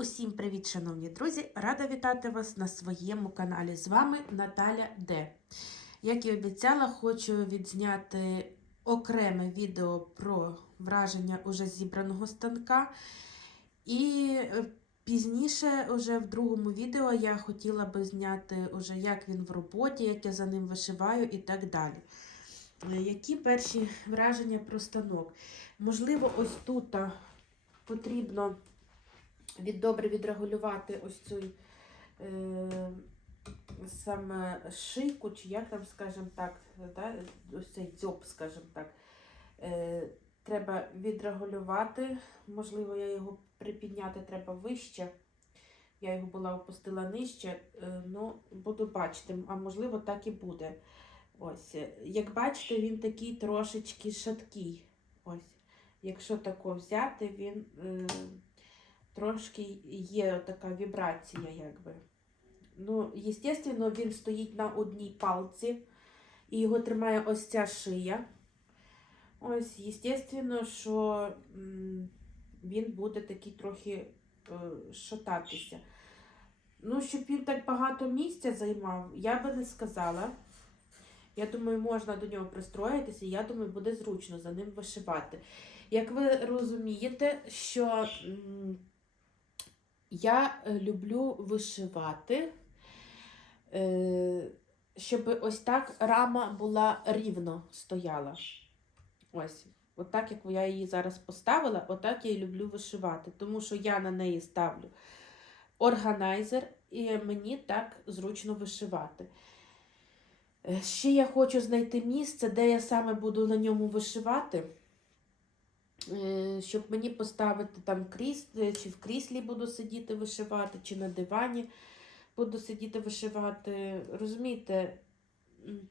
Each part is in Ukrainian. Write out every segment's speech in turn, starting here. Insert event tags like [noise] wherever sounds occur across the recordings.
Усім привіт, шановні друзі! Рада вітати вас на своєму каналі. З вами Наталя Д. Як і обіцяла, хочу відзняти окреме відео про враження уже зібраного станка. І е, пізніше, уже в другому відео, я хотіла би зняти, уже, як він в роботі, як я за ним вишиваю і так далі. Е, Які перші враження про станок? Можливо, ось тут потрібно від, добре відрегулювати ось цю е, саме шийку, чи як там, скажімо так, да, ось цей дзьоб, скажімо так. Е, треба відрегулювати. Можливо, я його припідняти треба вище. Я його була опустила нижче, е, ну, буду бачити, а можливо, так і буде. Ось. е, Як бачите, він такий трошечки шаткий. Ось. Якщо тако взяти, він. Трошки є така вібрація, якби. Ну, звісно, він стоїть на одній палці, і його тримає ось ця шия. Ось, звісно, що він буде такий трохи е, шататися. Ну, щоб він так багато місця займав, я би не сказала. Я думаю, можна до нього пристроїтися, і я думаю, буде зручно за ним вишивати. Як ви розумієте, що я е, люблю вишивати, е, щоб ось так рама була рівно стояла. Ось, отак, як я її зараз поставила, отак я і люблю вишивати, тому що я на неї ставлю органайзер, і мені так зручно вишивати. Е, Ще я хочу знайти місце, де я саме буду на ньому вишивати. Е, щоб мені поставити там кріс, е, чи в кріслі буду сидіти вишивати, чи на дивані буду сидіти вишивати. Розумієте,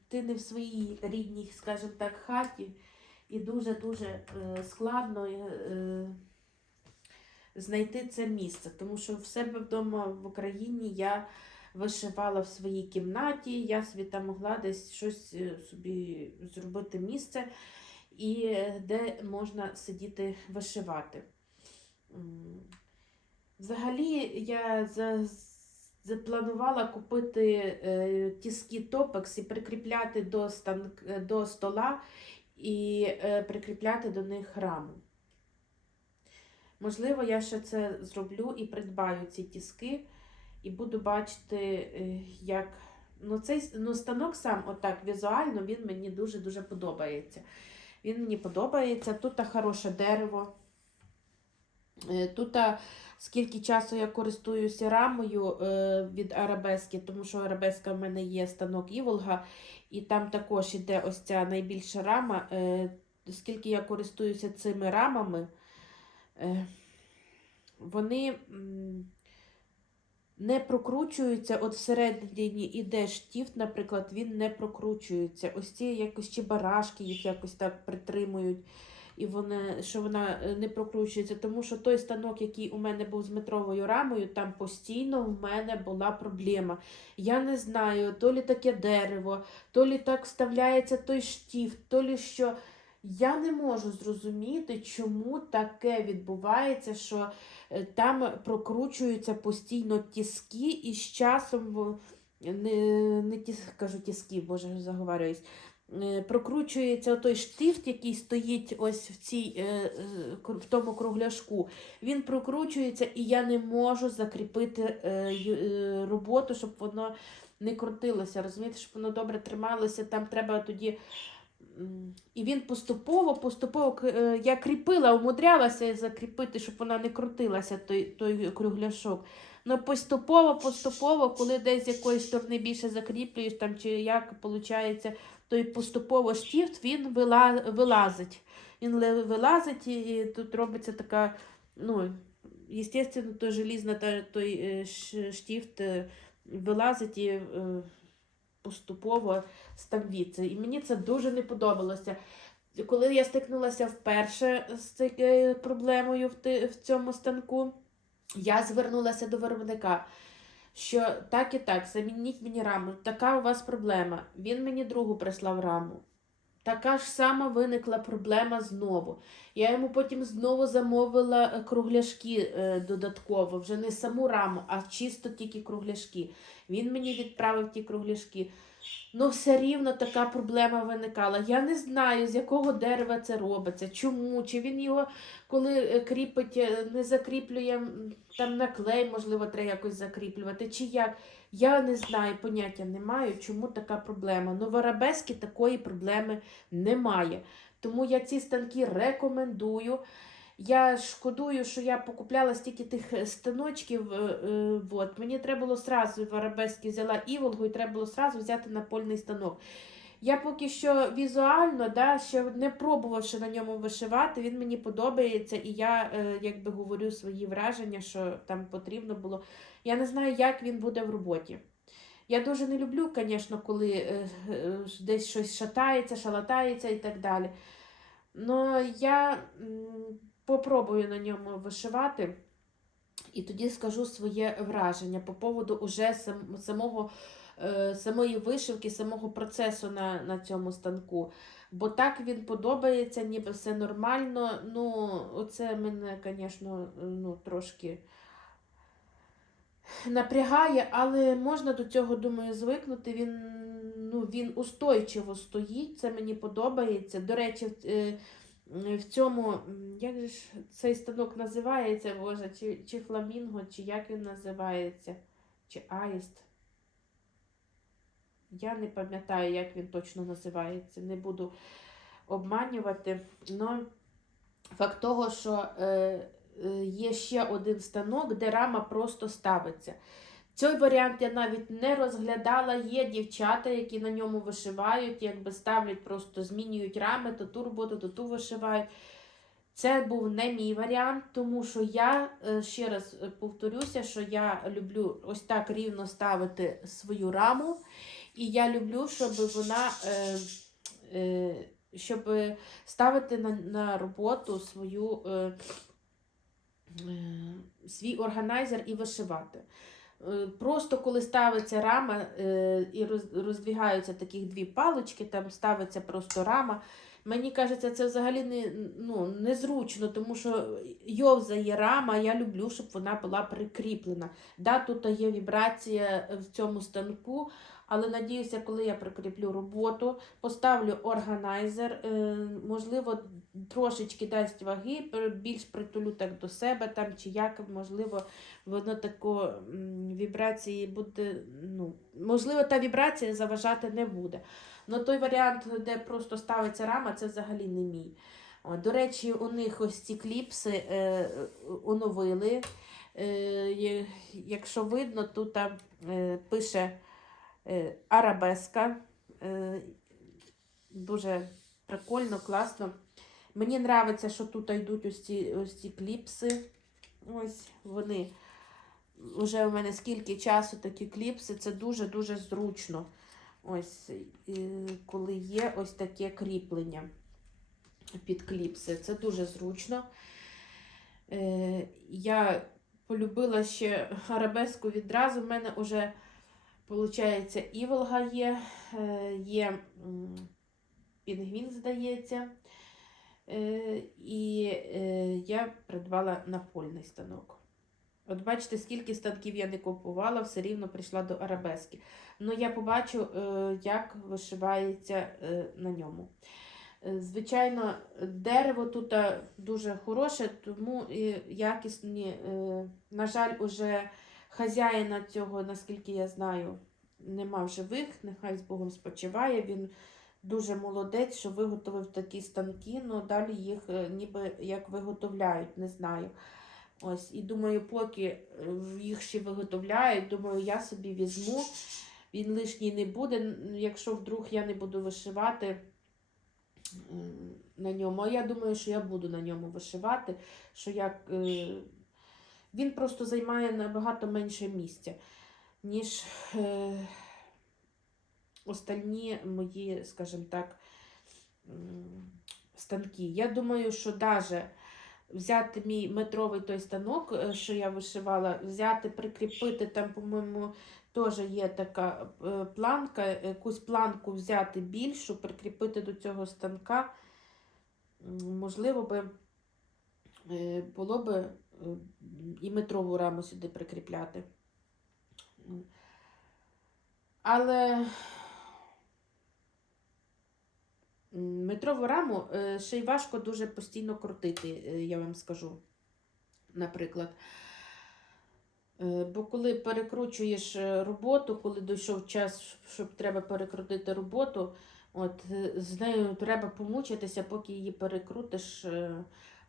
ти не в своїй рідній, скажімо так, хаті, і дуже-дуже е, складно знайти це місце. Тому що в себе вдома в Україні я вишивала в своїй кімнаті, я собі там могла десь щось собі зробити місце і де можна сидіти вишивати. Взагалі, я запланувала купити е, тіски топекс і прикріпляти до, стан, е, до стола і е, прикріпляти до них раму. Можливо, я ще це зроблю і придбаю ці тіски, і буду бачити, е, як. Ну, цей ну, станок сам, отак візуально, він мені дуже-дуже подобається. Він мені подобається. Тут хороше дерево. Е, Тут скільки часу я користуюся рамою е, від арабески, тому що арабеска в мене є станок Іволга, і там також іде ось ця найбільша рама. Е, Скільки я користуюся цими рамами, вони не прокручуються. От всередині іде штіфт, наприклад, він не прокручується. Ось ці якось чи барашки їх якось так притримують і вони, що вона е, не прокручується, тому що той станок, який у мене був з метровою рамою, там постійно в мене була проблема. Я не знаю, то лі таке дерево, то лі так вставляється той штіфт, то лі що. Я не можу зрозуміти, чому таке відбувається, що е, там прокручуються постійно тіски, і з часом не, не тіс, кажу тіски, боже, заговарююсь. Е, Прокручується той штифт, який стоїть ось в цій, е, в тому кругляшку. Він прокручується, і я не можу закріпити роботу, щоб воно не крутилося. Розумієте, щоб воно добре трималося. Там треба тоді. І він поступово, поступово е, я кріпила, умудрялася закріпити, щоб вона не крутилася, той, той кругляшок. Ну, поступово, поступово, коли десь з якоїсь сторони більше закріплюєш, там чи як виходить, то й поступово штіфт він вила- вилазить. Він вилазить, і, тут робиться така, ну, естественно, той желізна, той е, штіфт е, вилазить і е, поступово ставіться. І мені це дуже не подобалося. Коли я стикнулася вперше з цією проблемою в цьому станку, я звернулася до виробника, що так і так, замініть мені раму, така у вас проблема. Він мені другу прислав раму. Така ж сама виникла проблема знову. Я йому потім знову замовила е, кругляшки е, додатково, вже не саму раму, а чисто тільки кругляшки. Він мені відправив ті кругляшки. Ну, все рівно така проблема виникала. Я не знаю, з якого дерева це робиться, чому, чи він його, коли е, кріпить, е, не закріплює там на клей, можливо, треба якось закріплювати, чи як. Я не знаю, поняття не маю, чому така проблема. Ну, в арабескі такої проблеми немає. Тому я ці станки рекомендую. Я шкодую, що я покупляла стільки тих е, станочків. е, е, от. Мені треба було сразу в арабескі взяла іволгу і треба було сразу взяти напольний станок. Я поки що візуально, да, ще не пробувавши на ньому вишивати, він мені подобається, і я е, якби говорю свої враження, що там потрібно було. Я не знаю, як він буде в роботі. Я дуже не люблю, звісно, коли е, е, десь щось шатається, шалатається і так далі. Ну, я м, попробую на ньому вишивати, і тоді скажу своє враження по поводу уже сам, самого, е, самої вишивки, самого процесу на, на цьому станку. Бо так він подобається, ніби все нормально. Ну, оце мене, звісно, ну, трошки напрягає, але можна до цього, думаю, звикнути. Він, ну, він устойчиво стоїть, це мені подобається. До речі, в- е, цьому, як же ж цей станок називається, Боже, чи, чи фламінго, чи як він називається, чи аїст. Я не пам'ятаю, як він точно називається. Не буду обманювати. Но факт того, що е, е, є ще один станок, де рама просто ставиться. Цей варіант я навіть не розглядала. Є дівчата, які на ньому вишивають, якби ставлять, просто змінюють рами, то ту роботу, то ту вишивають. Це був не мій варіант, тому що я е, ще раз е, повторюся, що я люблю ось так рівно ставити свою раму, і я люблю, щоб вона е, щоб ставити на, на роботу свою, свій органайзер і вишивати. Е, Просто коли ставиться рама е, і роздвігаються таких дві палочки, там ставиться просто рама. Мені кажеться, це взагалі не, ну, незручно, тому що йовзає рама, я люблю, щоб вона була прикріплена. Да, тут є вібрація в цьому станку, але надіюся, коли я прикріплю роботу, поставлю органайзер, е, можливо, трошечки дасть ваги, більш притулю так до себе там, чи як, можливо, воно тако вібрації буде. Ну, можливо, та вібрація заважати не буде. Ну той варіант, де просто ставиться рама, це взагалі не мій. До речі, у них ось ці кліпси е, оновили. Е, якщо видно, тут там, е, пише арабеска. Е, дуже прикольно, класно. Мені подобається, що тут йдуть ось ці, ось ці кліпси. Ось вони. Вже у мене скільки часу такі кліпси, це дуже-дуже зручно. Ось, коли є ось таке кріплення під кліпси. Це дуже зручно. Е, я полюбила ще арабеску відразу. У мене вже, виходить, іволга є, е, є пінгвін, здається. Е, і е, я придбала напольний станок. От бачите, скільки станків я не купувала, все рівно прийшла до арабески. Ну, я побачу, як вишивається на ньому. Звичайно, дерево тут дуже хороше, тому якісні. На жаль, уже хазяїна цього, наскільки я знаю, нема в живих. Нехай з Богом спочиває. Він дуже молодець, що виготовив такі станки, але далі їх е, ніби як виготовляють, не знаю. Ось, і думаю, поки е, їх ще виготовляють, думаю, я собі візьму. Він лишній не буде, якщо вдруг я не буду вишивати на ньому. А я думаю, що я буду на ньому вишивати, що як, е, він просто займає набагато менше місця, ніж е, остальні мої, скажімо так, станки. Я думаю, що навіть взяти мій метровий той станок, е, що я вишивала, взяти, прикріпити там, по-моєму, теж є така е, планка, якусь планку взяти більшу, прикріпити до цього станка. Можливо би е, було би і метрову раму сюди прикріпляти. Але метрову раму е, ще й важко дуже постійно крутити, е, я вам скажу, наприклад. Е, Бо коли перекручуєш роботу, коли дійшов час, щоб треба перекрутити роботу, от з нею треба помучитися, поки її перекрутиш.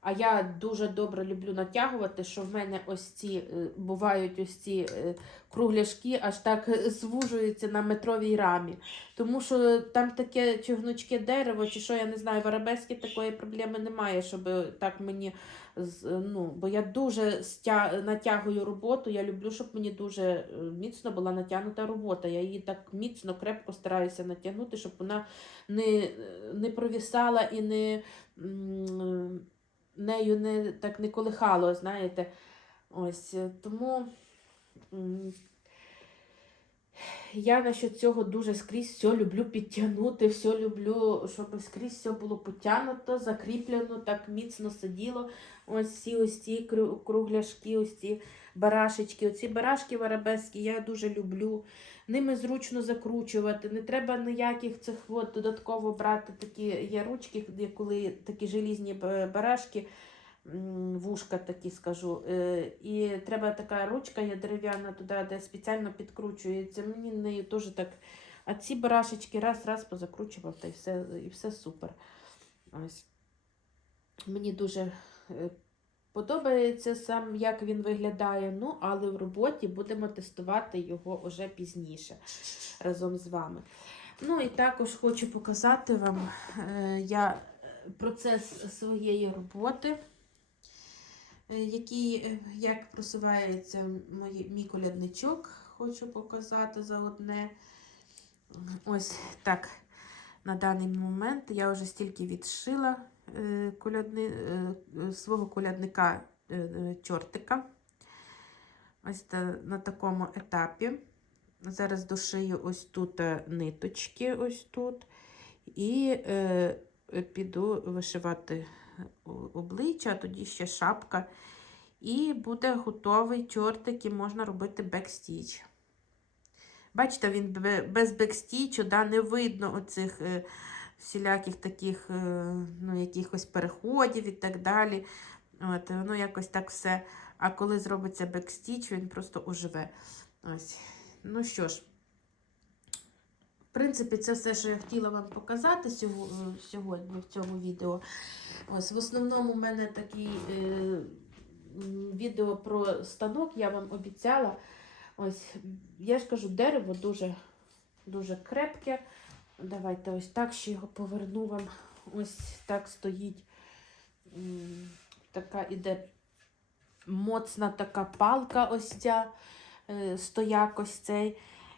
А я дуже добре люблю натягувати, що в мене ось ці е, бувають ось ці е, кругляшки, аж так е, звужуються на метровій рамі. Тому що там таке чи дерево, чи що, я не знаю, в арабескі такої проблеми немає, щоб так мені ну, бо я дуже стя... натягую роботу. Я люблю, щоб мені дуже міцно була натягнута робота. Я її так міцно, крепко стараюся натягнути, щоб вона не, не провісала і не нею не так не колихало, знаєте. Ось е, тому. Я насчет цього дуже скрізь все люблю підтягнути, все люблю, щоб скрізь все було потягнуто, закріплено, так міцно сиділо. Ось ці ось ці кругляшки, ось ці барашечки. Оці барашки в я дуже люблю. Ними зручно закручувати. Не треба ніяких цих от додатково брати такі є ручки, коли такі желізні барашки. Вушка такі скажу. Е, І треба така ручка є дерев'яна туди, де спеціально підкручується. Мені нею теж так. А ці барашечки раз-раз позакручував та й все, і все супер. Ось. Мені дуже е, подобається сам, як він виглядає. Ну, але в роботі будемо тестувати його вже пізніше разом з вами. Ну і також хочу показати вам е, я процес своєї роботи, е, який, е, як просувається мої, мій колядничок, хочу показати заодне. Ось так. На даний момент я вже стільки відшила е, колядни, е, е, свого колядника е, е, чортика. Ось на такому етапі. Зараз дошию ось тут е, ниточки, ось тут. І е, піду вишивати обличчя, тоді ще шапка. І буде готовий чортик, і можна робити бекстіч. Бачите, він без бекстічу, да, не видно оцих е, всіляких таких е, ну, якихось переходів і так далі. От, воно якось так все. А коли зробиться бекстіч, він просто оживе. Ось. Ну що ж, в принципі, це все, що я хотіла вам показати е, сьогодні в цьому відео. Ось, в основному, у мене такий е, відео про станок, я вам обіцяла. Ось, я ж кажу, дерево дуже, дуже крепке. Давайте ось так ще його поверну вам. Ось так стоїть. Така іде моцна така палка, ось ця е, стояк ось цей.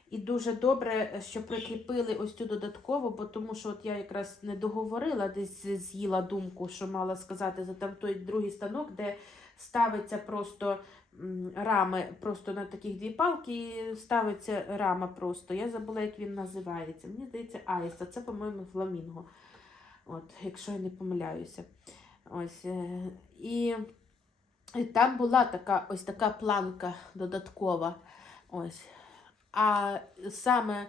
І дуже добре, що прикріпили ось цю додатково, бо тому що от я якраз не договорила, десь з'їла думку, що мала сказати за там той другий станок, де ставиться просто рами просто на таких дві палки, і ставиться рама просто. Я забула, як він називається. Мені здається, Аїста. Це, по-моєму, фламінго. От, якщо я не помиляюся. Ось. е, І, і там була така ось така планка додаткова. Ось. А саме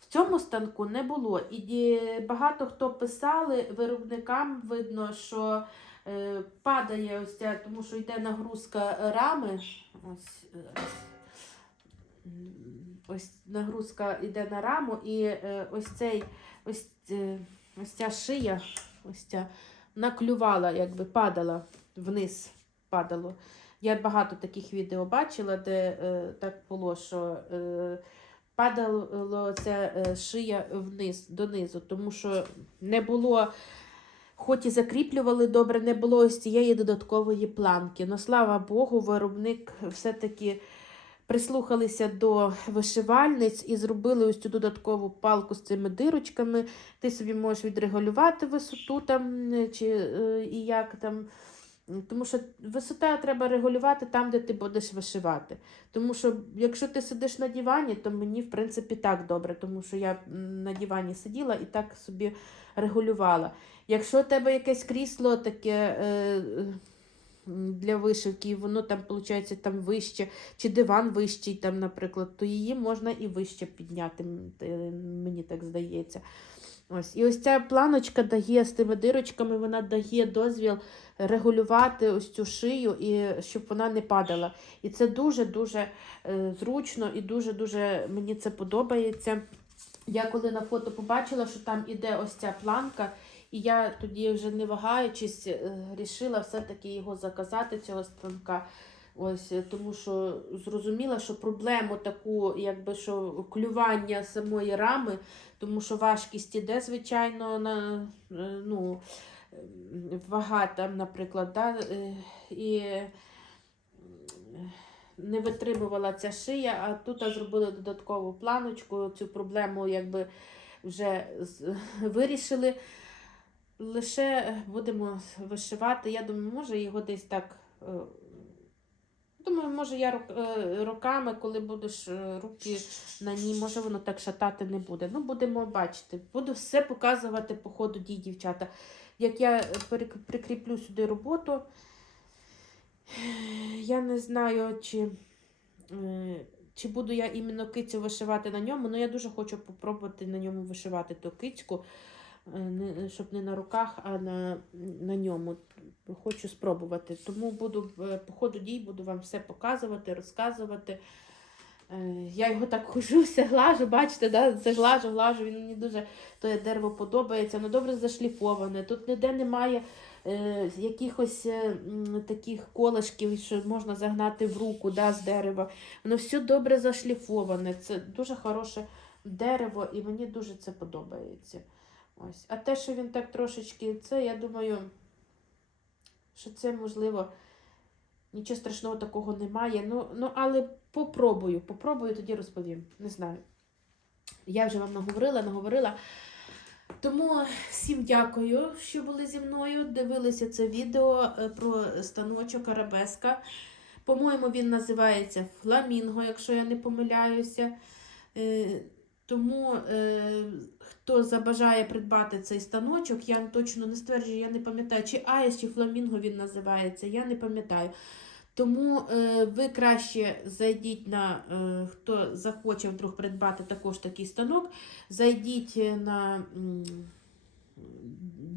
в цьому станку не було. І багато хто писали виробникам, видно, що падає ось ця, тому що йде нагрузка рами. Ось, е, ось нагрузка йде на раму, і е, ось цей ось, е, ось ця шия, ось ця наклювала, якби падала вниз, падало. Я багато таких відео бачила, де е, так було, що е, падало ця е, шия вниз, донизу, тому що не було, хоч і закріплювали добре, не було ось цієї додаткової планки. Ну, слава Богу, виробник все-таки прислухалися до вишивальниць і зробили ось цю додаткову палку з цими дирочками. Ти собі можеш відрегулювати висоту там, чи, е, і як там Тому що висота треба регулювати там, де ти будеш вишивати. Тому що якщо ти сидиш на дивані, то мені в принципі так добре, тому що я на дивані сиділа і так собі регулювала. Якщо у тебе якесь крісло таке е, для вишивки, і воно там, виходить, там вище, чи диван вищий, там, наприклад, то її можна і вище підняти, мені так здається. Ось. І ось ця планочка дає з тими дирочками, вона дає дозвіл регулювати ось цю шию, і щоб вона не падала. І це дуже-дуже е, зручно і дуже-дуже мені це подобається. Я коли на фото побачила, що там іде ось ця планка, і я тоді вже не вагаючись, е, рішила все-таки його заказати, цього станка. Ось, е, тому що зрозуміла, що проблему таку, якби що клювання самої рами, тому що важкість іде, звичайно, на е, ну, вага там, наприклад, да, е, і не витримувала ця шия, а тут зробили додаткову планочку, цю проблему якби вже вирішили. Лише будемо вишивати. Я думаю, може його десь так. Думаю, може я е, коли будеш е, руки на ній, може воно так шатати не буде. Ну, будемо бачити. Буду все показувати по ходу дій, дівчата. Як я прикріплю сюди роботу, я не знаю, чи, е, чи буду я іменно кицю вишивати на ньому, але я дуже хочу попробувати на ньому вишивати ту кицьку, щоб не на руках, а на, на ньому. Хочу спробувати. Тому буду е, по ходу дій буду вам все показувати, розказувати. Е, Я його так хожу, [laughs] глажу, бачите, да? це глажу, глажу. Він мені дуже то дерево подобається, воно добре зашліфоване. Тут ніде немає е, якихось е, таких колишків, що можна загнати в руку да, з дерева. Воно все добре зашліфоване. Це дуже хороше дерево, і мені дуже це подобається. Ось. А те, що він так трошечки, це, я думаю, що це можливо. Нічого страшного такого немає. Ну, ну але попробую, попробую, тоді розповім. Не знаю. Я вже вам наговорила, наговорила. Тому всім дякую, що були зі мною. Дивилися це відео е, про станочок арабеска. По-моєму, він називається Фламінго, якщо я не помиляюся. Тому е, хто забажає придбати цей станочок, я точно не стверджую, я не пам'ятаю, чи Аїс, чи Фламінго він називається, я не пам'ятаю. Тому е, ви краще зайдіть на е, хто захоче вдруг придбати також такий станок, зайдіть на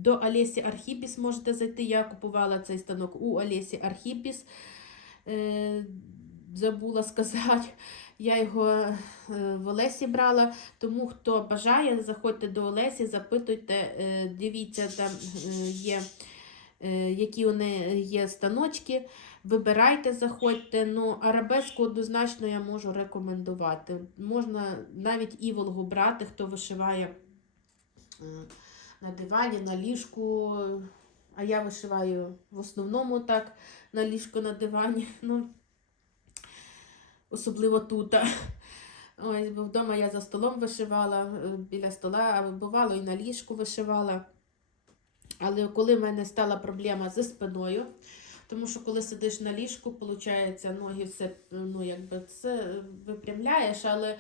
до Олесі Архіпіс, можете зайти. Я купувала цей станок у Олесі Архіпіс. Е, забула сказати. Я його е, в Олесі брала, тому хто бажає, заходьте до Олесі, запитуйте, е, дивіться, там е, є, які вони є станочки. Вибирайте, заходьте. Ну, арабеску однозначно я можу рекомендувати. Можна навіть іволгу брати, хто вишиває на дивані, на ліжку. А я вишиваю в основному так на ліжку на дивані. Ну, особливо тут. [laughs] Ось, вдома я за столом вишивала е, біля стола, а бувало і на ліжку вишивала. Але коли в мене стала проблема зі спиною, тому що коли сидиш на ліжку, виходить, ноги все ну, якби це випрямляєш, але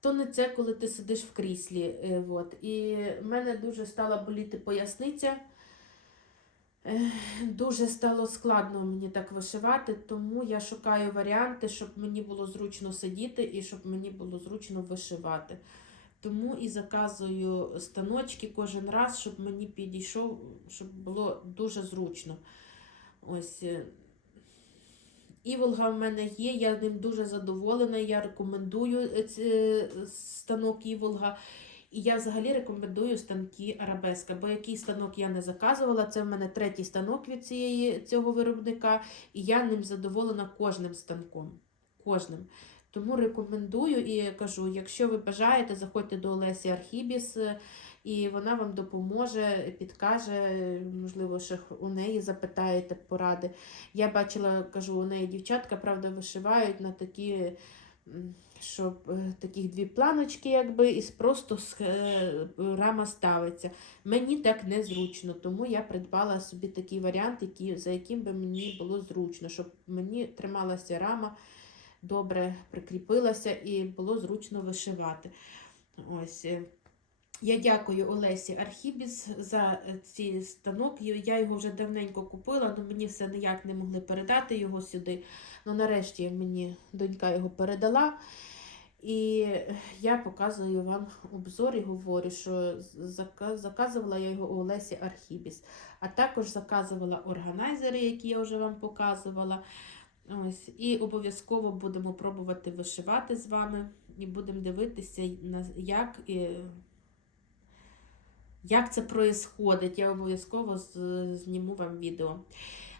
то не це, коли ти сидиш в кріслі. е, От. І в мене дуже стала боліти поясниця. Е, Дуже стало складно мені так вишивати, тому я шукаю варіанти, щоб мені було зручно сидіти і щоб мені було зручно вишивати. Тому і заказую станочки кожен раз, щоб мені підійшов, щоб було дуже зручно. Ось. е, Іволга в мене є, я ним дуже задоволена. Я рекомендую е, станок Іволга. І я взагалі рекомендую станки Арабеска, бо який станок я не заказувала, це в мене третій станок від цієї, цього виробника, і я ним задоволена кожним станком. Кожним. Тому рекомендую і кажу, якщо ви бажаєте, заходьте до Олесі Архібіс, е, і вона вам допоможе, підкаже, можливо, ще у неї запитаєте поради. Я бачила, кажу, у неї дівчатка, правда, вишивають на такі щоб такі таких дві планочки, якби, і просто е, рама ставиться. Мені так незручно, тому я придбала собі такий варіант, який, за яким би мені було зручно, щоб мені трималася рама, добре прикріпилася і було зручно вишивати. Ось. Е. Я дякую Олесі Архібіс за е, цей станок. Я- його вже давненько купила, але мені все ніяк не могли передати його сюди. Ну, нарешті мені донька його передала. І я показую вам обзор і говорю, що заказувала я його у Олесі Архібіс. А також заказувала органайзери, які я вже вам показувала. Ось, і обов'язково будемо пробувати вишивати з вами і будемо дивитися, як, і, як це проїсходить. Я обов'язково зніму вам відео.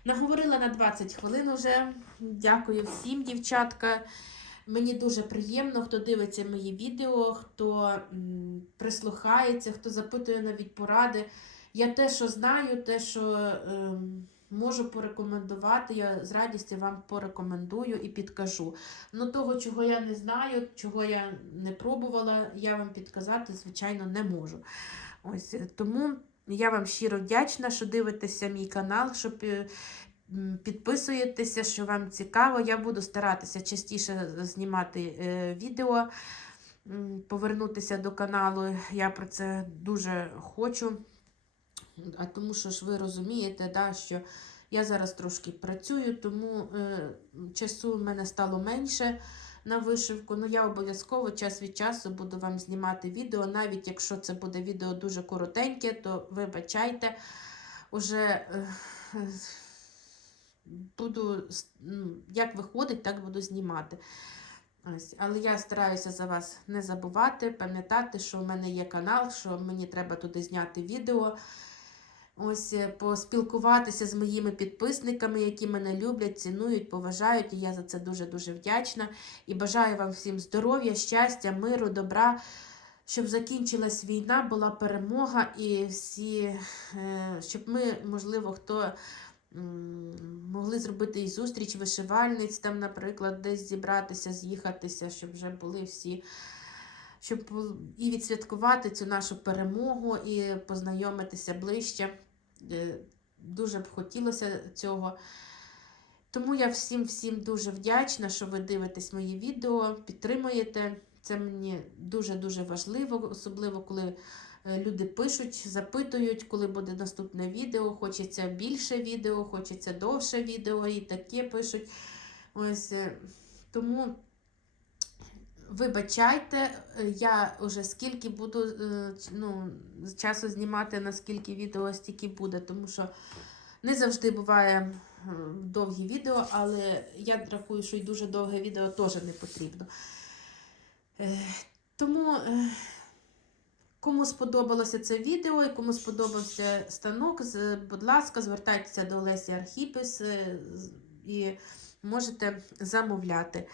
Наговорила на 20 хвилин уже. Дякую всім, дівчатка. Мені дуже приємно, хто дивиться мої відео, хто прислухається, хто запитує навіть поради. Я те, що знаю, те, що ем, можу порекомендувати, я з радістю вам порекомендую і підкажу. Ну, того, чого я не знаю, чого я не пробувала, я вам підказати, звичайно, не можу. Ось е, тому я вам щиро вдячна, що дивитеся мій канал, що підписуєтеся, що вам цікаво. Я буду старатися частіше знімати е, відео, повернутися до каналу. Я про це дуже хочу. А тому що ж ви розумієте, да, що я зараз трошки працюю, тому е, часу в мене стало менше на вишивку. Ну, я обов'язково час від часу буду вам знімати відео. Навіть якщо це буде відео дуже коротеньке, то вибачайте, уже е, буду, ну, як виходить, так буду знімати. Ось. Але я стараюся за вас не забувати, пам'ятати, що в мене є канал, що мені треба туди зняти відео. Ось е, поспілкуватися з моїми підписниками, які мене люблять, цінують, поважають. І я за це дуже-дуже вдячна. І бажаю вам всім здоров'я, щастя, миру, добра, щоб закінчилась війна, була перемога, і всі, е, щоб ми, можливо, хто могли зробити і зустріч вишивальниць, там, наприклад, десь зібратися, з'їхатися, щоб вже були всі. Щоб і відсвяткувати цю нашу перемогу, і познайомитися ближче. Е, Дуже б хотілося цього. Тому я всім всім дуже вдячна, що ви дивитесь мої відео, підтримуєте. Це мені дуже-дуже важливо, особливо коли е, люди пишуть, запитують, коли буде наступне відео. Хочеться більше відео, хочеться довше відео, і таке пишуть. Ось е, тому. Вибачайте, е, я вже скільки буду е, ну, часу знімати, наскільки відео стільки буде, тому що не завжди буває довгі відео, але я рахую, що й дуже довге відео теж не потрібно. Е, Тому, кому сподобалося це відео і кому сподобався станок, будь ласка, звертайтеся до Лесі Архіпис і можете замовляти.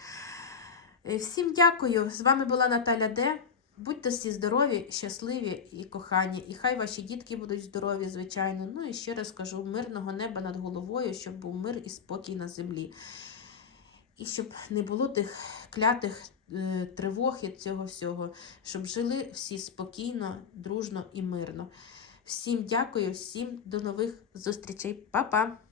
Е, Всім дякую. З вами була Наталя Д. Будьте всі здорові, щасливі і кохані. І хай ваші дітки будуть здорові, звичайно. Ну і ще раз кажу: мирного неба над головою, щоб був мир і спокій на землі. І щоб не було тих клятих е, тривог і цього всього, щоб жили всі спокійно, дружно і мирно. Всім дякую, всім до нових зустрічей. Па-па!